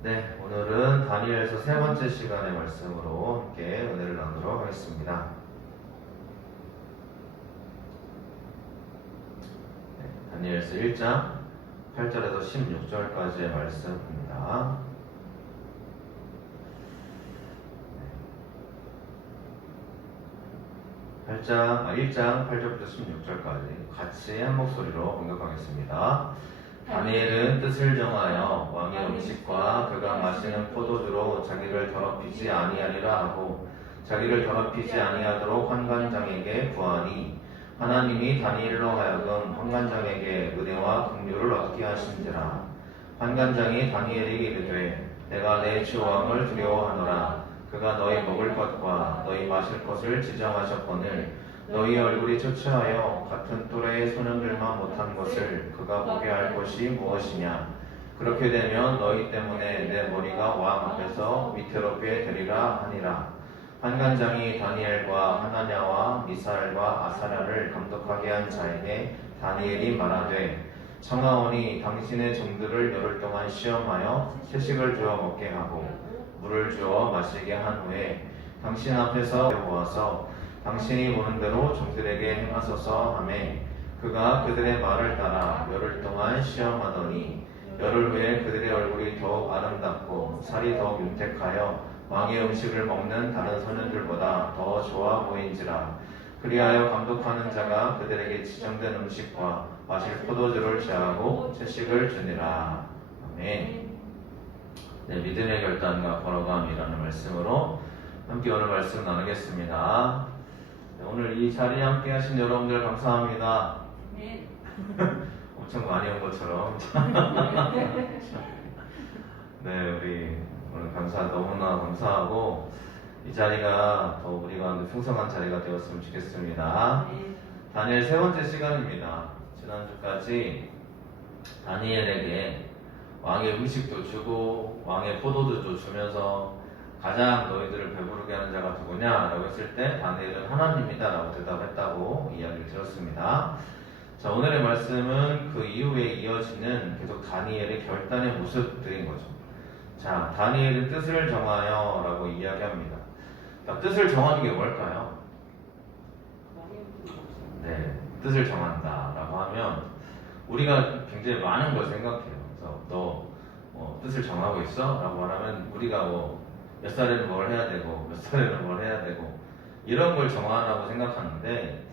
네, 오늘은 다니엘서 세 번째 시간의 말씀으로 함께 은혜를 나누도록 하겠습니다. 네, 다니엘서 1장 8절에서 16절까지의 말씀입니다. 1장 8절부터 16절까지 같이 한 목소리로 공격하겠습니다. 다니엘은 뜻을 정하여 왕의 음식과 그가 마시는 포도주로 자기를 더럽히지 아니하리라 하고 자기를 더럽히지 아니하도록 환관장에게 구하니 하나님이 다니엘로 하여금 환관장에게 은혜와 긍휼을 얻게 하신지라. 환관장이 다니엘에게 이르되 내가 내 주 왕을 두려워하노라. 그가 너희 먹을 것과 너희 마실 것을 지정하셨거늘 너희 얼굴이 초췌하여 같은 또래의 소년들만 못한 것을 그가 보게 할 것이 무엇이냐. 그렇게 되면 너희 때문에 내 머리가 왕 앞에서 위태롭게 되리라 하니라. 환관장이 다니엘과 하나냐와 미사엘과 아사랴를 감독하게 한 자에게 다니엘이 말하되 청하오니 당신의 종들을 열흘 동안 시험하여 채식을 주어 먹게 하고 물을 주어 마시게 한 후에 당신 앞에서 보아서 당신이 보는 대로 종들에게 행하소서 하매 그가 그들의 말을 따라 열흘 동안 시험하더니 열흘 후에 그들의 얼굴이 더욱 아름답고 살이 더욱 윤택하여 왕의 음식을 먹는 다른 소년들보다 더 좋아 보인지라. 그리하여 감독하는 자가 그들에게 지정된 음식과 마실 포도주를 제하고 채식을 주니라. 아멘. 네, 믿음의 결단과 걸어감이라는 말씀으로 함께 오늘 말씀 나누겠습니다. 네, 오늘 이 자리에 함께 하신 여러분들 감사합니다. 네. 엄청 많이 온 것처럼. 네, 우리 오늘 너무나 감사하고 이 자리가 더 우리 가운데 풍성한 자리가 되었으면 좋겠습니다. 네. 다니엘 세 번째 시간입니다. 지난주까지 다니엘에게 왕의 음식도 주고 왕의 포도주도 주면서 가장 너희들을 배부르게 하는 자가 누구냐라고 했을 때 다니엘은 하나님이다 라고 대답했다고 이야기를 들었습니다. 자, 오늘의 말씀은 그 이후에 이어지는 계속 다니엘의 결단의 모습들인 거죠. 자, 다니엘은 뜻을 정하여 라고 이야기합니다. 자, 뜻을 정하는 게 뭘까요? 네, 뜻을 정한다 라고 하면 우리가 굉장히 많은 걸 생각해요. 그래서 너 뜻을 정하고 있어? 라고 말하면 우리가 몇 살에는 뭘 해야 되고 몇 살에는 뭘 해야 되고 이런 걸 정하라고 생각하는데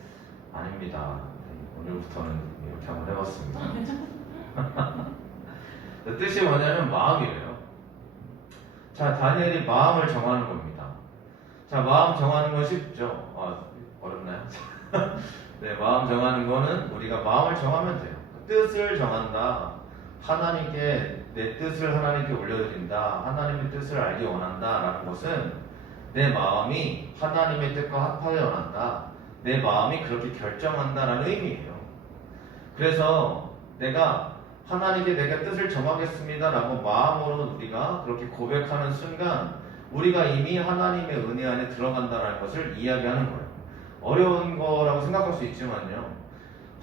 아닙니다. 네, 오늘부터는 이렇게 한번 해봤습니다. 뜻이 뭐냐면 마음이래요. 자, 다니엘이 마음을 정하는 겁니다. 자, 마음 정하는 건 쉽죠? 어렵나요? 네, 마음 정하는 거는 우리가 마음을 정하면 돼요. 뜻을 정한다. 하나님께 내 뜻을 하나님께 올려드린다. 하나님의 뜻을 알기 원한다. 라는 것은 내 마음이 하나님의 뜻과 합하게 원한다. 내 마음이 그렇게 결정한다. 라는 의미예요. 그래서 내가 하나님께 내가 뜻을 정하겠습니다. 라고 마음으로 우리가 그렇게 고백하는 순간 우리가 이미 하나님의 은혜 안에 들어간다는 것을 이야기하는 거예요. 어려운 거라고 생각할 수 있지만요.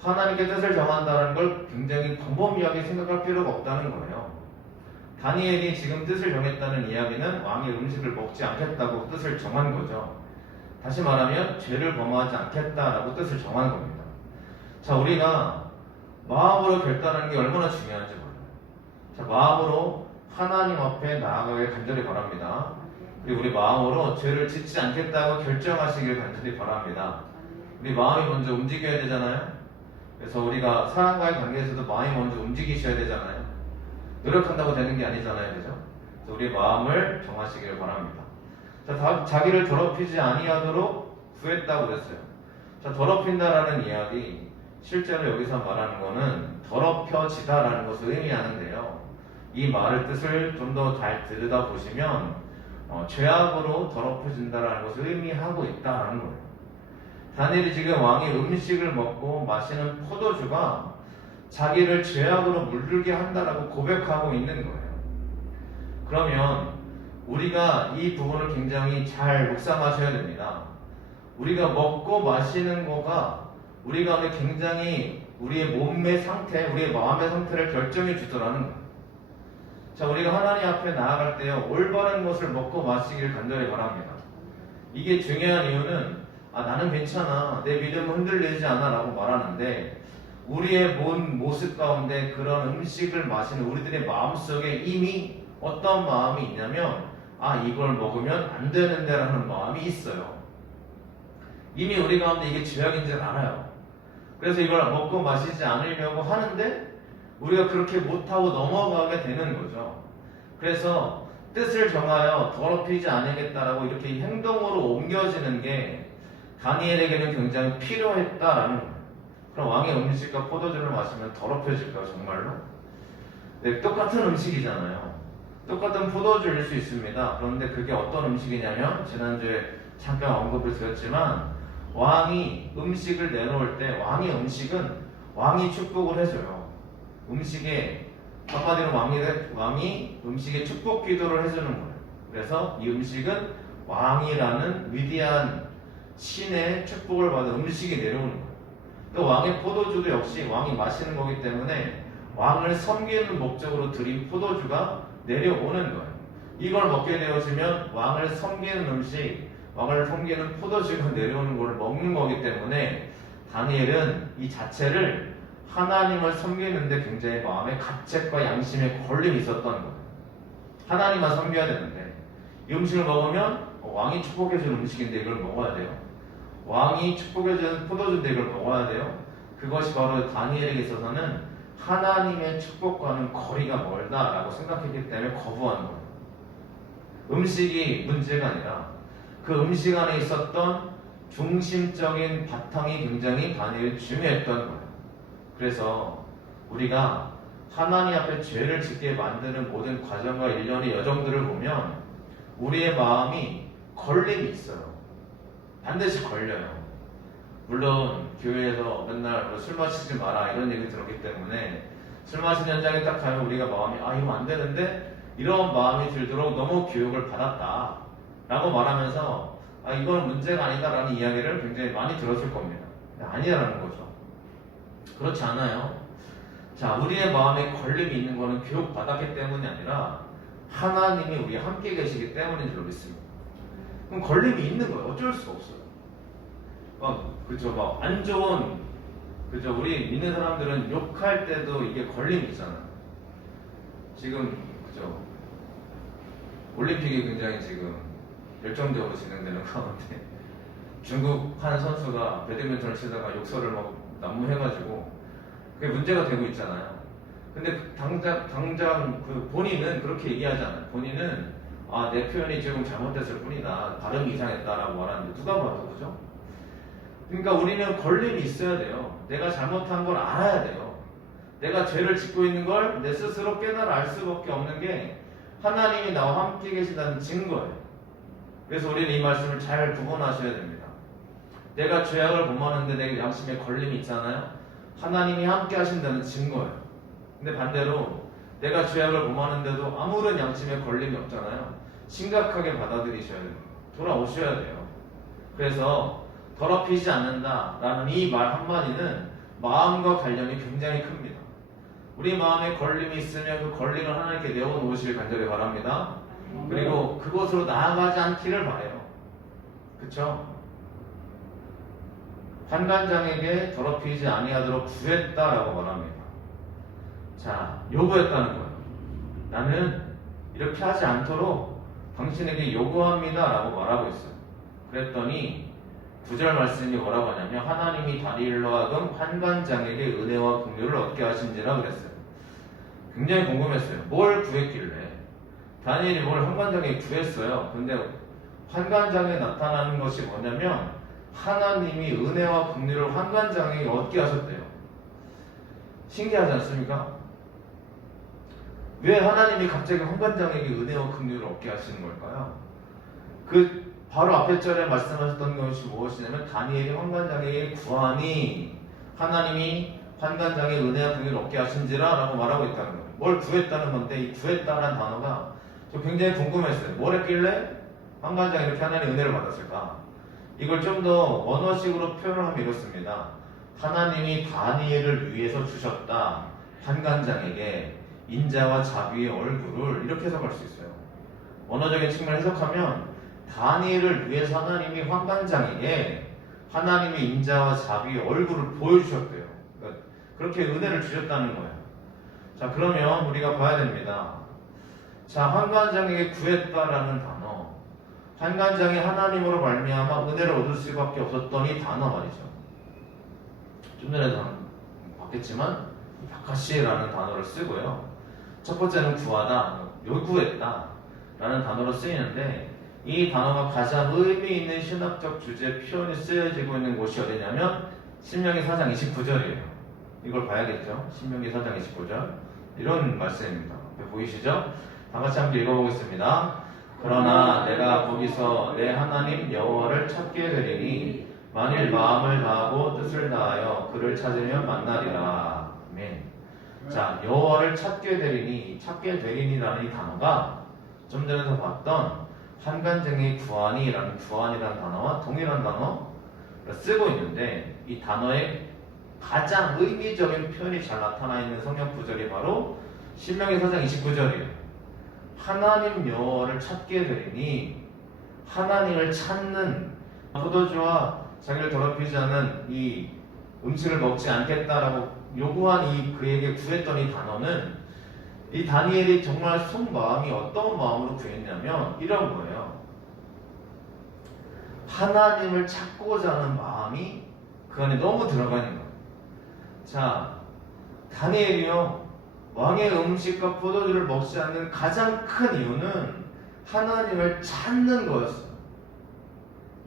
하나님께 뜻을 정한다는 걸 굉장히 광범위하게 생각할 필요가 없다는 거예요. 다니엘이 지금 뜻을 정했다는 이야기는 왕의 음식을 먹지 않겠다고 뜻을 정한 거죠. 다시 말하면 죄를 범하지 않겠다라고 뜻을 정한 겁니다. 자, 우리가 마음으로 결단하는 게 얼마나 중요한지 몰라요. 자, 마음으로 하나님 앞에 나아가길 간절히 바랍니다. 그리고 우리 마음으로 죄를 짓지 않겠다고 결정하시길 간절히 바랍니다. 우리 마음이 먼저 움직여야 되잖아요. 그래서 우리가 사람과의 관계에서도 마음이 먼저 움직이셔야 되잖아요. 노력한다고 되는 게 아니잖아요. 그죠? 그래서 우리 마음을 정하시길 바랍니다. 자, 자기를 더럽히지 아니하도록 구했다고 그랬어요. 자, 더럽힌다라는 이야기, 실제로 여기서 말하는 거는 더럽혀지다라는 것을 의미하는데요. 이 말의 뜻을 좀 더 잘 들여다보시면 죄악으로 더럽혀진다라는 것을 의미하고 있다라는 거예요. 다니엘이 지금 왕의 음식을 먹고 마시는 포도주가 자기를 죄악으로 물들게 한다라고 고백하고 있는 거예요. 그러면 우리가 이 부분을 굉장히 잘 묵상하셔야 됩니다. 우리가 먹고 마시는 거가 우리 가운데 굉장히 우리의 몸의 상태, 우리의 마음의 상태를 결정해 주더라는 거예요. 자, 우리가 하나님 앞에 나아갈 때요, 올바른 것을 먹고 마시길 간절히 바랍니다. 이게 중요한 이유는, 나는 괜찮아, 내 믿음은 흔들리지 않아 라고 말하는데, 우리의 모습 가운데 그런 음식을 마시는 우리들의 마음속에 이미 어떤 마음이 있냐면, 이걸 먹으면 안 되는데 라는 마음이 있어요. 이미 우리 가운데 이게 죄악인 줄 알아요. 그래서 이걸 먹고 마시지 않으려고 하는데 우리가 그렇게 못하고 넘어가게 되는 거죠. 그래서 뜻을 정하여 더럽히지 않겠다라고 이렇게 행동으로 옮겨지는 게 다니엘에게는 굉장히 필요했다라는 거예요. 그럼 왕의 음식과 포도주를 마시면 더럽혀질까요, 정말로? 네, 똑같은 음식이잖아요. 똑같은 포도주일 수 있습니다. 그런데 그게 어떤 음식이냐면, 지난주에 잠깐 언급을 드렸지만, 왕이 음식을 내놓을 때 왕의 음식은 왕이 축복을 해줘요. 음식에 한마디로 왕이 음식에 축복 기도를 해주는 거예요. 그래서 이 음식은 왕이라는 위대한 신의 축복을 받은 음식이 내려오는 거예요. 또 왕의 포도주도 역시 왕이 마시는 거기 때문에 왕을 섬기는 목적으로 드린 포도주가 내려오는 거예요. 이걸 먹게 되어지면 왕을 섬기는 음식, 왕을 섬기는 포도주가 내려오는 걸 먹는 거기 때문에 다니엘은 이 자체를 하나님을 섬기는데 굉장히 마음에 가책과 양심에 걸림이 있었던 거예요. 하나님만 섬겨야 되는데 이 음식을 먹으면 왕이 축복해주는 음식인데 이걸 먹어야 돼요. 왕이 축복해주는 포도주인데 이걸 먹어야 돼요. 그것이 바로 다니엘에게 있어서는 하나님의 축복과는 거리가 멀다라고 생각했기 때문에 거부한 거예요. 음식이 문제가 아니라 그 음식 안에 있었던 중심적인 바탕이 굉장히 다니엘이 중요했던 거예요. 그래서 우리가 하나님 앞에 죄를 짓게 만드는 모든 과정과 일련의 여정들을 보면 우리의 마음이 걸림이 있어요. 반드시 걸려요. 물론 교회에서 맨날 술 마시지 마라 이런 얘기 들었기 때문에 술 마시는 현장에 딱 가면 우리가 마음이 이거 안 되는데 이런 마음이 들도록 너무 교육을 받았다 라고 말하면서 이건 문제가 아니다 라는 이야기를 굉장히 많이 들었을 겁니다. 아니라는 거죠. 그렇지 않아요. 자, 우리의 마음에 걸림이 있는 것은 교육받았기 때문이 아니라 하나님이 우리와 함께 계시기 때문인 줄 믿습니다. 그럼 걸림이 있는 거예요. 어쩔 수가 없어요. 그죠? 안 좋은, 그죠? 우리 믿는 사람들은 욕할 때도 이게 걸림이 있잖아요. 지금, 그죠? 올림픽이 굉장히 지금 열정적으로 진행되는 가운데 중국 한 선수가 배드민턴을 치다가 욕설을 막 난무해가지고 그게 문제가 되고 있잖아요. 근데 당장 그 본인은 그렇게 얘기하잖아요. 본인은 내 표현이 조금 잘못됐을 뿐이다. 발음이 이상했다라고 말하는데 누가 봐도 그죠? 그러니까 우리는 걸림이 있어야 돼요. 내가 잘못한 걸 알아야 돼요. 내가 죄를 짓고 있는 걸 내 스스로 깨달아 알 수밖에 없는 게 하나님이 나와 함께 계시다는 증거예요. 그래서 우리는 이 말씀을 잘 구분하셔야 됩니다. 내가 죄악을 범하는데 내 양심에 걸림이 있잖아요. 하나님이 함께 하신다는 증거예요. 근데 반대로 내가 죄악을 범하는데도 아무런 양심에 걸림이 없잖아요. 심각하게 받아들이셔야 돼요. 돌아오셔야 돼요. 그래서 더럽히지 않는다라는 이 말 한마디는 마음과 관련이 굉장히 큽니다. 우리 마음에 걸림이 있으면 그 걸림을 하나님께 내어놓으시길 간절히 바랍니다. 그리고 그곳으로 나아가지 않기를 바라요. 그쵸? 환관장에게 더럽히지 아니하도록 구했다라고 말합니다. 자, 요구했다는 거예요. 나는 이렇게 하지 않도록 당신에게 요구합니다 라고 말하고 있어요. 그랬더니 9절 말씀이 뭐라고 하냐면 하나님이 다니엘로 하여금 환관장에게 은혜와 긍휼을 얻게 하신지라 그랬어요. 굉장히 궁금했어요. 뭘 구했길래? 다니엘이 뭘 환관장에 구했어요. 근데 환관장에 나타나는 것이 뭐냐면 하나님이 은혜와 긍휼을 환관장에게 얻게 하셨대요. 신기하지 않습니까? 왜 하나님이 갑자기 환관장에게 은혜와 긍휼을 얻게 하시는 걸까요? 그 바로 앞에 절에 말씀하셨던 것이 무엇이냐면 다니엘이 환관장에게 구하니 하나님이 환관장에 은혜와 긍휼을 얻게 하신지라 라고 말하고 있다는 거예요. 뭘 구했다는 건데 이 구했다는 단어가 저 굉장히 궁금했어요. 뭘 했길래 환관장에 이렇게 하나님의 은혜를 받았을까? 이걸 좀 더 원어식으로 표현을 하면 이렇습니다. 하나님이 다니엘을 위해서 주셨다. 환관장에게 인자와 자비의 얼굴을 이렇게 해석할 수 있어요. 언어적인 측면을 해석하면 다니엘을 위해서 하나님이 환관장에게 하나님의 인자와 자비의 얼굴을 보여주셨대요. 그러니까 그렇게 은혜를 주셨다는 거예요. 자, 그러면 우리가 봐야 됩니다. 자, 환관장에게 구했다라는 단어, 환관장이 하나님으로 말미암아 은혜를 얻을 수밖에 없었던 이 단어 말이죠. 좀 전에도 봤겠지만 바카시라는 단어를 쓰고요. 첫 번째는 구하다, 요구했다 라는 단어로 쓰이는데, 이 단어가 가장 의미 있는 신학적 주제 표현이 쓰여지고 있는 곳이 어디냐면 신명기 4장 29절이에요. 이걸 봐야겠죠. 신명기 4장 29절 이런 말씀입니다. 보이시죠? 다 같이 함께 읽어보겠습니다. 그러나 내가 거기서 내 하나님 여호와를 찾게 되리니 만일 마음을 다하고 뜻을 다하여 그를 찾으면 만나리라. 아멘. 자, 여호와를 찾게 되리니, 찾게 되리니라는 이 단어가 좀 전에서 봤던 환관쟁이 구하니라는 단어와 동일한 단어를 쓰고 있는데, 이 단어의 가장 의미적인 표현이 잘 나타나 있는 성경 구절이 바로 신명기 4장 29절이에요. 하나님 여호와를 찾게 되리니, 하나님을 찾는, 포도주와 자기를 더럽히지 않은 이 음식을 먹지 않겠다라고 요구한 이 그에게 구했던 이 단어는, 이 다니엘이 정말 속마음이 어떤 마음으로 구했냐면 이런 거예요. 하나님을 찾고자 하는 마음이 그 안에 너무 들어가 있는 거예요. 자, 다니엘이요, 왕의 음식과 포도주를 먹지 않는 가장 큰 이유는 하나님을 찾는 거였어요.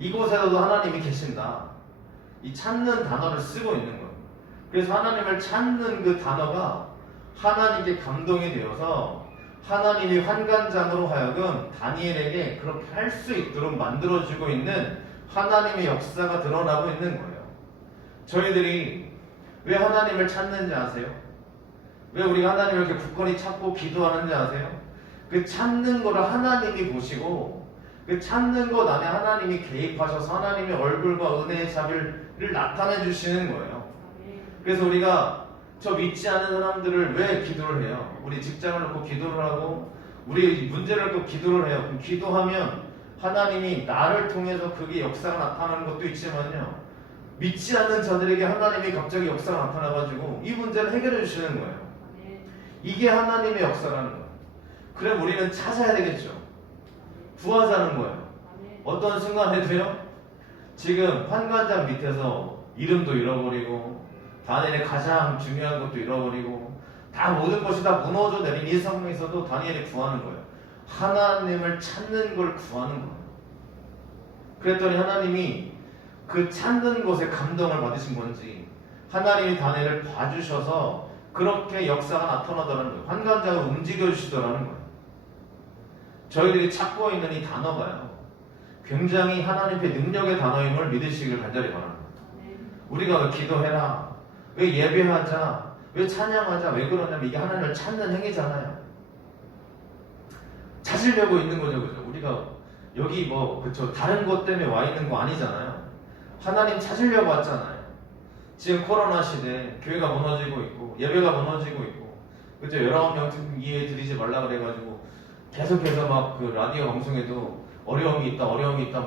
이곳에서도 하나님이 계신다, 이 찾는 단어를 쓰고 있는 거예요. 그래서 하나님을 찾는 그 단어가 하나님께 감동이 되어서 하나님이 환관장으로 하여금 다니엘에게 그렇게 할 수 있도록 만들어주고 있는 하나님의 역사가 드러나고 있는 거예요. 저희들이 왜 하나님을 찾는지 아세요? 왜 우리가 하나님을 이렇게 굳건히 찾고 기도하는지 아세요? 그 찾는 거를 하나님이 보시고, 그 찾는 것 안에 하나님이 개입하셔서 하나님의 얼굴과 은혜의 자비를 나타내 주시는 거예요. 그래서 우리가 저 믿지 않는 사람들을 왜 기도를 해요? 우리 직장을 놓고 기도를 하고, 우리 문제를 놓고 기도를 해요. 그럼 기도하면 하나님이 나를 통해서 그게 역사가 나타나는 것도 있지만요, 믿지 않는 자들에게 하나님이 갑자기 역사가 나타나가지고 이 문제를 해결해 주시는 거예요. 이게 하나님의 역사라는 거예요. 그럼 우리는 찾아야 되겠죠. 구하자는 거예요. 어떤 순간에도요, 지금 환관장 밑에서 이름도 잃어버리고 다니엘의 가장 중요한 것도 잃어버리고 다 모든 것이 다 무너져 내린 이 상황에서도 다니엘이 구하는 거예요. 하나님을 찾는 걸 구하는 거예요. 그랬더니 하나님이 그 찾는 것에 감동을 받으신 건지 하나님이 다니엘을 봐주셔서 그렇게 역사가 나타나더라는 거예요. 환관장으로 움직여 주시더라는 거예요. 저희들이 찾고 있는 이 단어가요, 굉장히 하나님의 능력의 단어임을 믿으시길 간절히 바랍니다. 우리가 왜 기도해라, 왜 예배하자, 왜 찬양하자, 왜 그러냐면 이게 하나님을 찾는 행위잖아요. 찾으려고 있는 거죠, 그죠? 우리가 여기 그쵸, 다른 것 때문에 와 있는 거 아니잖아요. 하나님 찾으려고 왔잖아요. 지금 코로나 시대 교회가 무너지고 있고 예배가 무너지고 있고, 그죠? 19명 이해 드리지 말라 그래가지고 계속해서 막 그 라디오 방송에도 어려움이 있다 뭐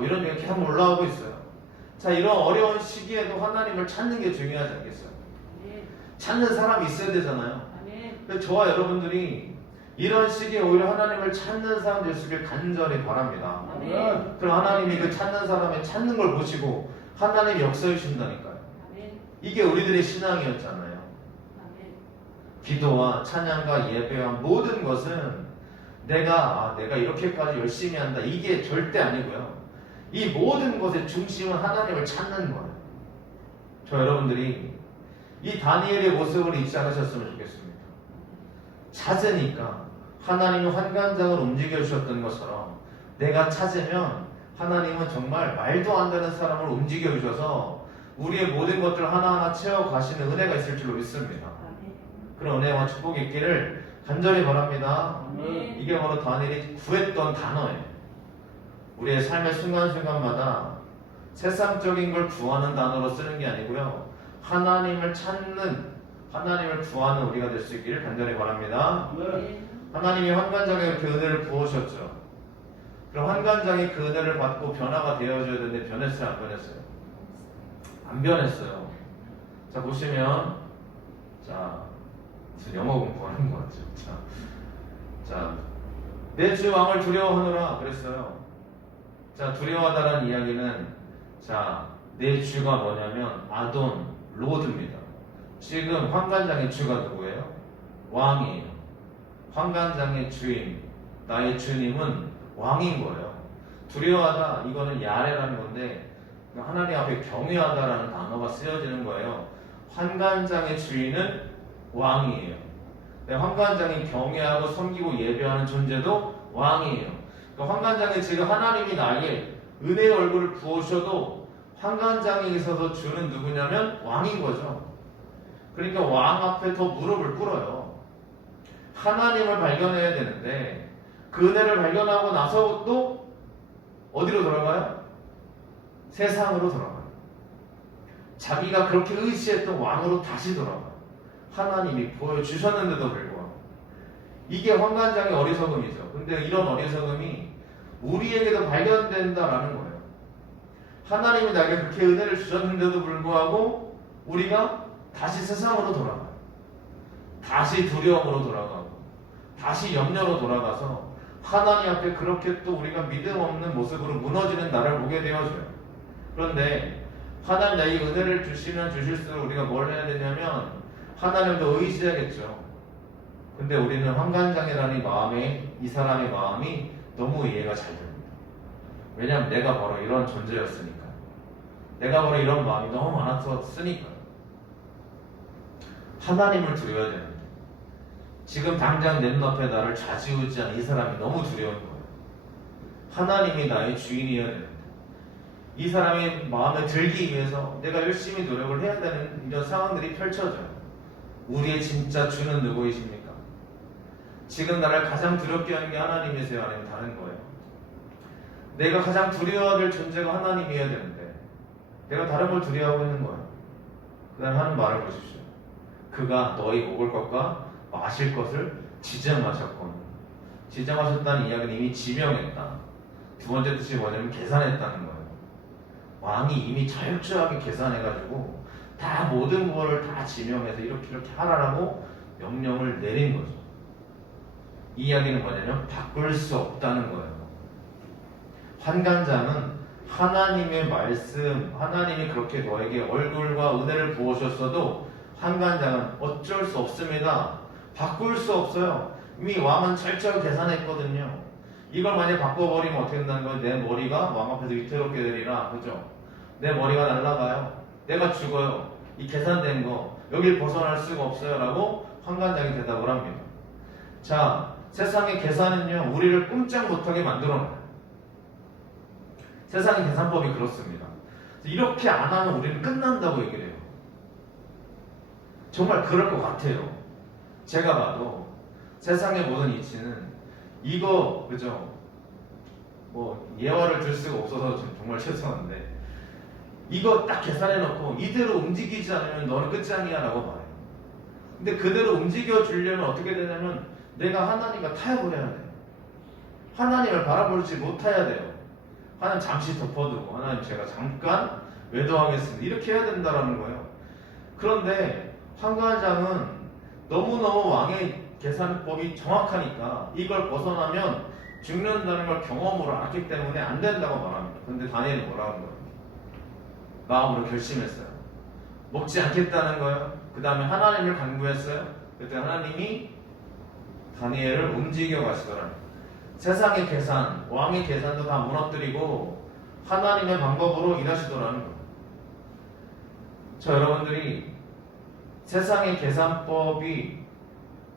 이런 얘기가 계속 올라오고 있어요. 자, 이런 어려운 시기에도 하나님을 찾는 게 중요하지 않겠어요? 찾는 사람이 있어야 되잖아요. 근데 저와 여러분들이 이런 시기에 오히려 하나님을 찾는 사람 되시길 간절히 바랍니다. 그럼 하나님이 그 찾는 사람의 찾는 걸 보시고 하나님이 역사해 주신다니까요. 이게 우리들의 신앙이었잖아요. 기도와 찬양과 예배와 모든 것은 내가 이렇게까지 열심히 한다, 이게 절대 아니고요. 이 모든 것의 중심은 하나님을 찾는 거예요. 저 여러분들이 이 다니엘의 모습을 잊지 않으셨으면 좋겠습니다. 찾으니까 하나님이 환관장을 움직여 주셨던 것처럼 내가 찾으면 하나님은 정말 말도 안 되는 사람을 움직여 주셔서 우리의 모든 것들을 하나하나 채워가시는 은혜가 있을 줄로 믿습니다. 그런 은혜와 축복이 있기를 간절히 바랍니다. 이게 바로 다니엘이 구했던 단어예요. 우리의 삶의 순간순간마다 세상적인 걸 구하는 단어로 쓰는 게 아니고요, 하나님을 찾는 하나님을 구하는 우리가 될 수 있기를 간절히 바랍니다. 네. 하나님이 환관장에 이렇게 은혜를 부으셨죠. 그럼 환관장이 그 은혜를 받고 변화가 되어줘야 되는데 변했어요, 안 변했어요? 안 변했어요. 자, 보시면, 자, 무슨 영어 공부하는 것 같죠? 자, 내 주 왕을 두려워하노라 그랬어요. 자, 두려워하다라는 이야기는, 자, 내 주가 뭐냐면 아돈, 로드입니다. 지금 환관장의 주가 누구예요? 왕이에요. 환관장의 주인, 나의 주님은 왕인 거예요. 두려워하다, 이거는 야레라는 건데 하나님 앞에 경외하다라는 단어가 쓰여지는 거예요. 환관장의 주인은 왕이에요. 환관장이 경외하고 섬기고 예배하는 존재도 왕이에요. 그러니까 환관장에 지금 하나님이 나에게 은혜의 얼굴을 부으셔도 환관장에 있어서 주는 누구냐면 왕인 거죠. 그러니까 왕 앞에 더 무릎을 꿇어요. 하나님을 발견해야 되는데 그 은혜를 발견하고 나서 또 어디로 돌아가요? 세상으로 돌아가요. 자기가 그렇게 의지했던 왕으로 다시 돌아가요. 하나님이 보여주셨는데도 불구하고. 이게 환관장의 어리석음이죠. 근데 이런 어리석음이 우리에게도 발견된다라는 거예요. 하나님이 나에게 그렇게 은혜를 주셨는데도 불구하고 우리가 다시 세상으로 돌아가요. 다시 두려움으로 돌아가고 다시 염려로 돌아가서 하나님 앞에 그렇게 또 우리가 믿음 없는 모습으로 무너지는 나를 보게 되어져요. 그런데 하나님 나에게 은혜를 주시면 주실수록 우리가 뭘 해야 되냐면 하나님도 의지해야겠죠. 근데 우리는 환관장애라는 마음에 이 사람의 마음이 너무 이해가 잘 됩니다. 왜냐하면 내가 바로 이런 존재였으니까. 내가 바로 이런 마음이 너무 많았으니까. 하나님을 두려워야 됩니다. 지금 당장 내 눈앞에 나를 좌지우지하는 이 사람이 너무 두려운 거예요. 하나님이 나의 주인이어야 됩니다. 이 사람의 마음에 들기 위해서 내가 열심히 노력을 해야 되는 이런 상황들이 펼쳐져요. 우리의 진짜 주는 누구이십니까? 지금 나를 가장 두렵게 하는 게 하나님이세요? 아니면 다른 거예요? 내가 가장 두려워야 될 존재가 하나님이어야 되는데 내가 다른 걸 두려워하고 있는 거예요. 그 다음에 하는 말을 보십시오. 그가 너희 먹을 것과 마실 것을 지정하셨거늘. 지정하셨다는 이야기는 이미 지명했다. 두 번째 뜻이 뭐냐면 계산했다는 거예요. 왕이 이미 철저하게 계산해가지고 다 모든 거를 다 지명해서 이렇게 하라라고 명령을 내린 거죠. 이 이야기는 뭐냐면 바꿀 수 없다는 거예요. 환관장은 하나님의 말씀, 하나님이 그렇게 너에게 얼굴과 은혜를 부으셨어도 환관장은 어쩔 수 없습니다. 바꿀 수 없어요. 이미 왕은 철저하게 계산했거든요. 이걸 만약 바꿔버리면 어떻게 된다는 거예요? 내 머리가 왕 앞에서 위태롭게 되리라. 그죠? 내 머리가 날아가요. 내가 죽어요. 이 계산된 거 여길 벗어날 수가 없어요. 라고 환관장이 대답을 합니다. 자, 세상의 계산은요 우리를 꼼짝 못하게 만들어놔요. 세상의 계산법이 그렇습니다. 이렇게 안 하면 우리는 끝난다고 얘기를 해요. 정말 그럴 것 같아요. 제가 봐도 세상의 모든 이치는 이거 그죠? 뭐 예화를 들 수가 없어서 정말 죄송한데 이거 딱 계산해 놓고 이대로 움직이지 않으면 너는 끝장이야 라고 말해요. 근데 그대로 움직여 주려면 어떻게 되냐면 내가 하나님과 타협을 해야 돼요. 하나님을 바라보지 못해야 돼요. 하나님 잠시 덮어두고 하나님 제가 잠깐 외도하겠습니다. 이렇게 해야 된다라는 거예요. 그런데 환관장은 너무너무 왕의 계산법이 정확하니까 이걸 벗어나면 죽는다는 걸 경험으로 알았기 때문에 안 된다고 말합니다. 근데 다니엘은 뭐라고 하는 거예요? 마음으로 결심했어요. 먹지 않겠다는 거예요. 그 다음에 하나님을 간구했어요. 그때 하나님이 다니엘을 움직여 가시더라고요. 세상의 계산, 왕의 계산도 다 무너뜨리고 하나님의 방법으로 일하시더라는 거예요. 저 여러분들이 세상의 계산법이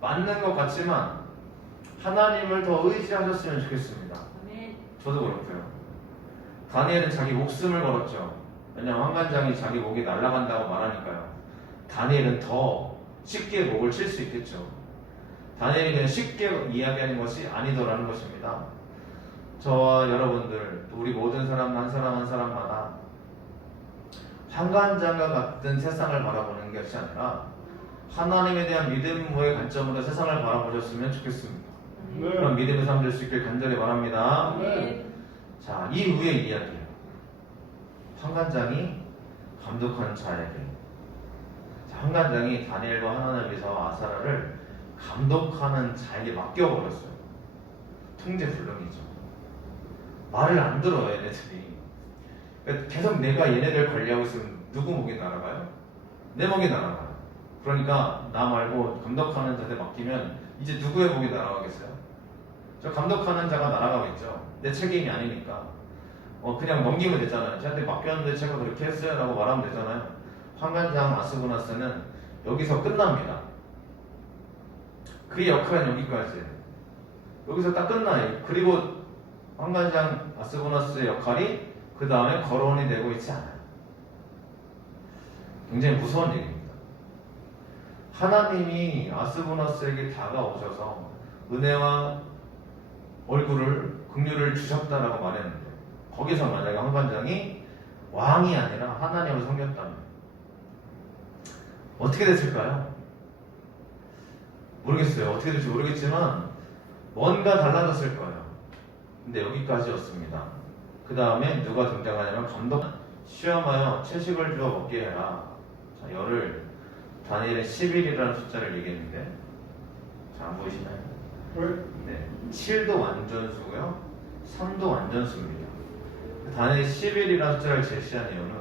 맞는 것 같지만 하나님을 더 의지하셨으면 좋겠습니다. 저도 그렇고요. 다니엘은 자기 목숨을 걸었죠. 왜냐하면 환관장이 자기 목이 날아간다고 말하니까요. 다니엘은 더 쉽게 목을 칠 수 있겠죠. 다니엘이 그냥 쉽게 이야기하는 것이 아니더라는 것입니다. 저와 여러분들, 또 우리 모든 사람 한 사람 한 사람마다 환관장과 같은 세상을 바라보는 것이 아니라 하나님에 대한 믿음의 관점으로 세상을 바라보셨으면 좋겠습니다. 네. 그런 믿음의 삶 될 수 있길 간절히 바랍니다. 네. 자, 이후의 이야기예요. 환관장이 감독하는 자에게. 자, 환관장이 다니엘과 하나나비사와 아사라를 감독하는 자에게 맡겨버렸어요. 통제불능이죠. 말을 안 들어요, 얘네들이. 그러니까 계속 내가 얘네들 관리하고 있으면 누구 목이 날아가요? 내 목이 날아가요. 그러니까 나 말고 감독하는 자한테 맡기면 이제 누구의 목이 날아가겠어요? 저 감독하는 자가 날아가겠죠. 내 책임이 아니니까. 그냥 넘기면 되잖아요. 저한테 맡겼는데 제가 그렇게 했어요 라고 말하면 되잖아요. 환관장 아스고나스는 여기서 끝납니다. 그의 역할은 여기까지예요. 여기서 딱 끝나요. 그리고 환관장 아스고나스의 역할이 그 다음에 거론이 되고 있지 않아요. 굉장히 무서운 얘기입니다. 하나님이 아스고나스에게 다가오셔서 은혜와 얼굴을 긍휼을 주셨다라고 말했는데 거기서 만약에 환관장이 왕이 아니라 하나님을 섬겼다면 어떻게 됐을까요? 모르겠어요. 어떻게 될지 모르겠지만 뭔가 달라졌을 거예요. 근데 여기까지였습니다. 그 다음에 누가 등장하냐면 감독 시험하여 채식을 주어 먹게 해라. 자, 열을 다니엘의 10일이라는 숫자를 얘기했는데 자, 안 보이시나요? 네, 7도 완전수고요 3도 완전수입니다. 다니엘 10일이라는 숫자를 제시한 이유는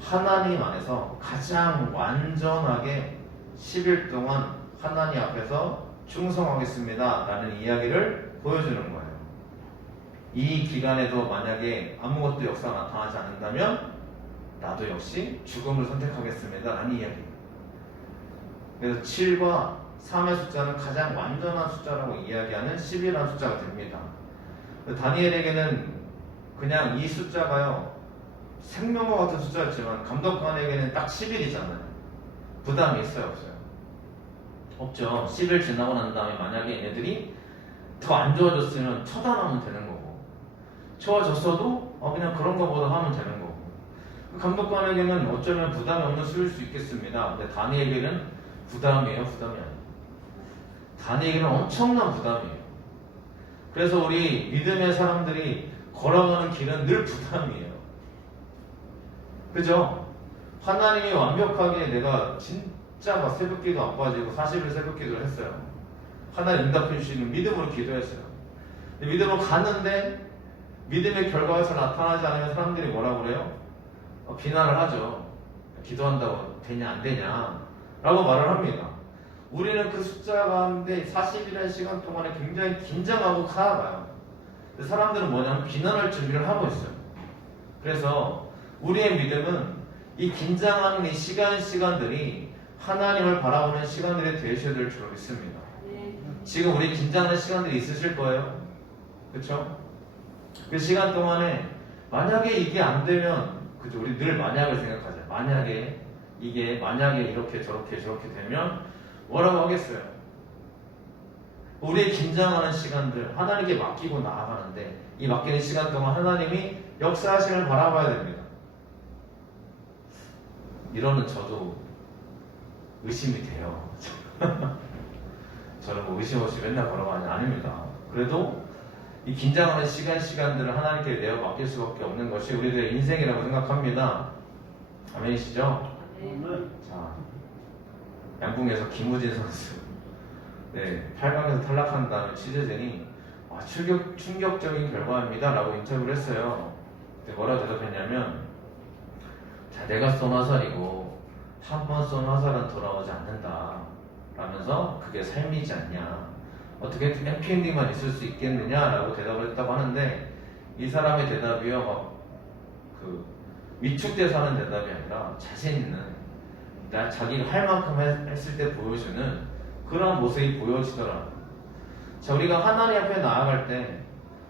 하나님 안에서 가장 완전하게 10일 동안 하나님 앞에서 충성하겠습니다 라는 이야기를 보여주는 거예요. 이 기간에도 만약에 아무것도 역사가 나타나지 않는다면 나도 역시 죽음을 선택하겠습니다 라는 이야기입니다. 그래서 7과 3의 숫자는 가장 완전한 숫자라고 이야기하는 10이라는 숫자가 됩니다. 다니엘에게는 그냥 이 숫자가요 생명과 같은 숫자였지만 감독관에게는 딱 10일이잖아요. 부담이 있어요 없어요? 없죠. 10일 지나고 난 다음에 만약에 얘네들이 더 안 좋아졌으면 처단하면 되는 거고 좋아졌어도 그냥 그런 거보다 하면 되는 거고 감독관에게는 어쩌면 부담이 없는 수일 수 있겠습니다. 근데 다니엘에게는 부담이에요? 부담이 아니에요. 다니엘에게는 엄청난 부담이에요. 그래서 우리 믿음의 사람들이 걸어가는 길은 늘 부담이에요. 그죠? 하나님이 완벽하게 내가 진짜 막 새벽기도 안 빠지고 40일 새벽기도를 했어요. 하나님 응답해 주시는 믿음으로 기도했어요. 믿음으로 갔는데 믿음의 결과가 잘 나타나지 않으면 사람들이 뭐라고 그래요? 비난을 하죠. 기도한다고 되냐 안 되냐 라고 말을 합니다. 우리는 그 숫자 가운데 40일의 시간 동안에 굉장히 긴장하고 살아가요. 사람들은 뭐냐면 비난할 준비를 하고 있어요. 그래서 우리의 믿음은 이 긴장하는 이 시간들이 하나님을 바라보는 시간들이 되셔야 될 줄 믿습니다. 지금 우리 긴장하는 시간들이 있으실 거예요. 그렇죠? 그 시간 동안에 만약에 이게 안 되면 그죠? 우리 늘 만약을 생각하죠. 만약에 이렇게 저렇게 되면 뭐라고 하겠어요? 우리의 긴장하는 시간들 하나님께 맡기고 나아가는데 이 맡기는 시간 동안 하나님이 역사하시는 바라봐야 됩니다. 이러는 저도 의심이 돼요. 저는 뭐 의심 없이 맨날 걸어가는 아닙니다. 그래도 이 긴장하는 시간들을 하나님께 내어 맡길 수밖에 없는 것이 우리들의 인생이라고 생각합니다. 아멘이시죠? 자, 양궁에서 김우진 선수 8강에서 탈락한 다음에 취재진이 충격적인 결과입니다 라고 인터뷰를 했어요. 근데 뭐라고 대답했냐면 자, 내가 쏜 화살이고 한 번 쏜 화살은 돌아오지 않는다 라면서 그게 삶이지 않냐, 어떻게 해피엔딩만 있을 수 있겠느냐 라고 대답을 했다고 하는데 이 사람의 대답이요 위축돼서 하는 대답이 아니라 자신 있는 자기가 할 만큼 했을 때 보여주는 그런 모습이 보여지더라고요. 자, 우리가 하나님 앞에 나아갈 때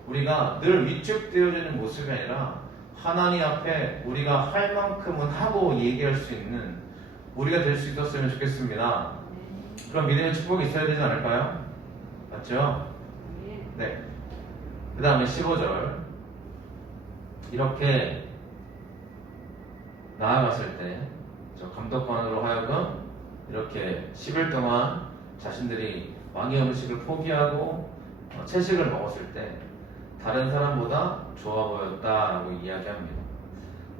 우리가 늘 위축되어지는 모습이 아니라 하나님 앞에 우리가 할 만큼은 하고 얘기할 수 있는 우리가 될 수 있었으면 좋겠습니다. 그럼 믿음의 축복이 있어야 되지 않을까요? 맞죠? 네. 그 다음에 15절 이렇게 나아갔을 때 저 감독관으로 하여금 이렇게 10일 동안 자신들이 왕의 음식을 포기하고 채식을 먹었을 때 다른 사람보다 좋아 보였다라고 이야기합니다.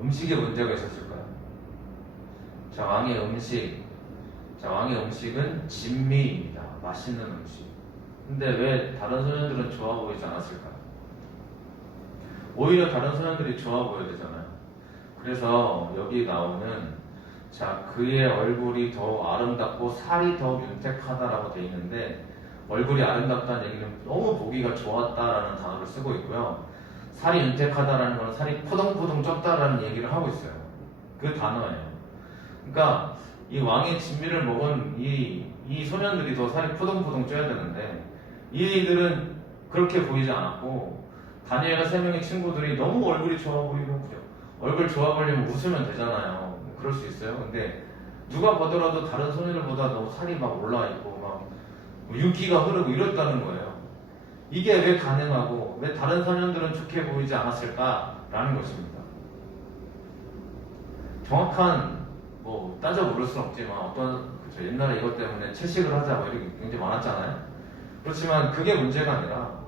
음식에 문제가 있었을까요? 자, 왕의 음식은 진미입니다. 맛있는 음식. 근데 왜 다른 소년들은 좋아 보이지 않았을까요? 오히려 다른 소년들이 좋아 보여야 되잖아요. 그래서 여기 나오는 그의 얼굴이 더 아름답고 살이 더 윤택하다라고 되어 있는데, 얼굴이 아름답다는 얘기는 너무 보기가 좋았다라는 단어를 쓰고 있고요. 살이 윤택하다라는 건 살이 포동포동 쪘다라는 얘기를 하고 있어요. 그 단어예요. 그러니까 이 왕의 진미를 먹은 이 소년들이 더 살이 포동포동 쪄야 되는데, 이들은 그렇게 보이지 않았고, 다니엘과 세 명의 친구들이 너무 얼굴이 좋아 보이고, 얼굴 좋아 보이려면 웃으면 되잖아요. 그럴 수 있어요. 근데 누가 보더라도 다른 소년들보다 너무 살이 막 올라있고 막 윤기가 흐르고 이랬다는 거예요. 이게 왜 가능하고 왜 다른 소년들은 좋게 보이지 않았을까라는 것입니다. 정확한 따져 물을 수는 없지만 옛날에 이것 때문에 채식을 하자 이렇게 굉장히 많았잖아요. 그렇지만 그게 문제가 아니라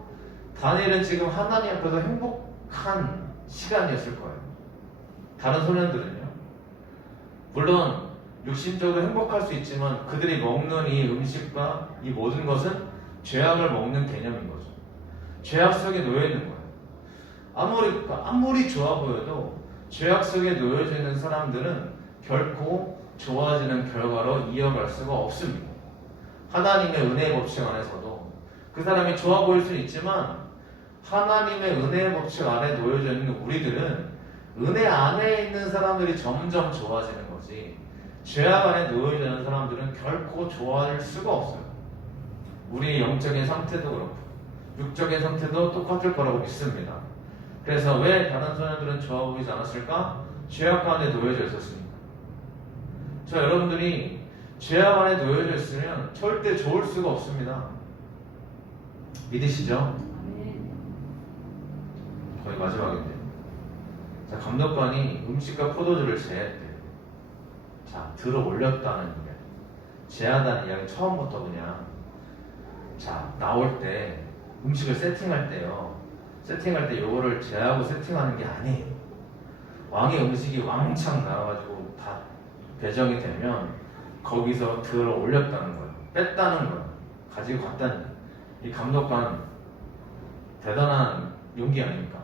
다니엘은 지금 하나님 앞에서 행복한 시간이었을 거예요. 다른 소년들은요. 물론 육신적으로 행복할 수 있지만 그들이 먹는 이 음식과 이 모든 것은 죄악을 먹는 개념인 거죠. 죄악 속에 놓여 있는 거예요. 아무리 좋아 보여도 죄악 속에 놓여져 있는 사람들은 결코 좋아지는 결과로 이어갈 수가 없습니다. 하나님의 은혜의 법칙 안에서도 그 사람이 좋아 보일 수는 있지만 하나님의 은혜의 법칙 안에 놓여져 있는 우리들은 은혜 안에 있는 사람들이 점점 좋아지는 거지, 죄악 안에 놓여져 있는 사람들은 결코 좋아질 수가 없어요. 우리의 영적인 상태도 그렇고 육적인 상태도 똑같을 거라고 믿습니다. 그래서 왜 다른 소년들은 좋아 보이지 않았을까? 죄악 안에 놓여져 있었습니다. 여러분들이 죄악 안에 놓여져 있으면 절대 좋을 수가 없습니다. 믿으시죠? 거의 마지막인데. 감독관이 음식과 포도주를 제했대요. 들어 올렸다는 이야기. 제하다는 이야기 처음부터 그냥 나올 때 음식을 세팅할 때요. 세팅할 때 요거를 제하고 세팅하는 게 아니에요. 왕의 음식이 왕창 나와가지고 다 배정이 되면 거기서 들어 올렸다는 거예요. 뺐다는 거예요. 가지고 갔다는 거예요. 이 감독관 대단한 용기 아닙니까?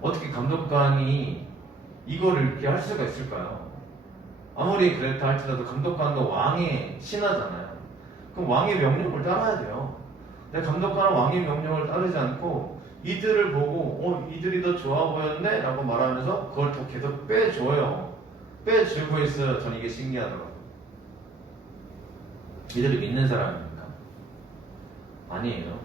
어떻게 감독관이 이거를 이렇게 할 수가 있을까요? 아무리 그랬다 할지라도 감독관도 왕의 신하잖아요. 그럼 왕의 명령을 따라야 돼요. 근데 감독관은 왕의 명령을 따르지 않고 이들을 보고 이들이 더 좋아 보였네? 라고 말하면서 그걸 더 계속 빼줘요. 빼주고 있어요. 전 이게 신기하더라고요. 이들을 믿는 사람입니까? 아니에요.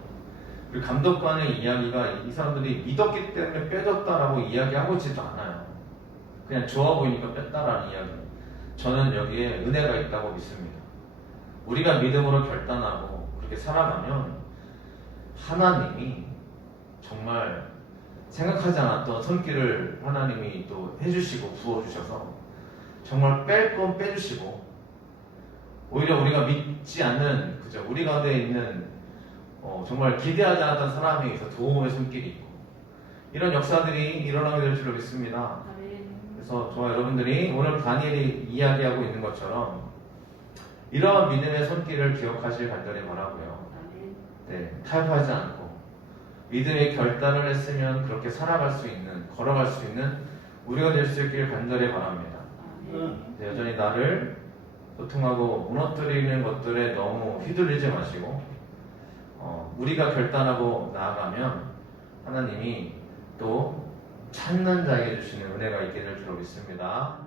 그리고 감독관의 이야기가 이 사람들이 믿었기 때문에 빼줬다라고 이야기하고 있지도 않아요. 그냥 좋아 보이니까 뺐다라는 이야기예요. 저는 여기에 은혜가 있다고 믿습니다. 우리가 믿음으로 결단하고 그렇게 살아가면 하나님이 정말 생각하지 않았던 손길을 하나님이 또 해주시고 부어주셔서 정말 뺄 건 빼주시고, 오히려 우리가 믿지 않는 우리 가운데 있는 정말 기대하지 않았던 사람에 의해서 도움의 손길이 있고, 이런 역사들이 일어나게 될 줄로 믿습니다. 그래서 저와 여러분들이 오늘 다니엘이 이야기하고 있는 것처럼 이러한 믿음의 손길을 기억하실 간절히 바라고요. 타협하지 않고 믿음의 결단을 했으면 그렇게 살아갈 수 있는, 걸어갈 수 있는 우리가 될 수 있기를 간절히 바랍니다. 여전히 나를 소통하고 무너뜨리는 것들에 너무 휘둘리지 마시고 우리가 결단하고 나아가면 하나님이 또 찾는 자에게 주시는 은혜가 있게 될 줄로 믿습니다.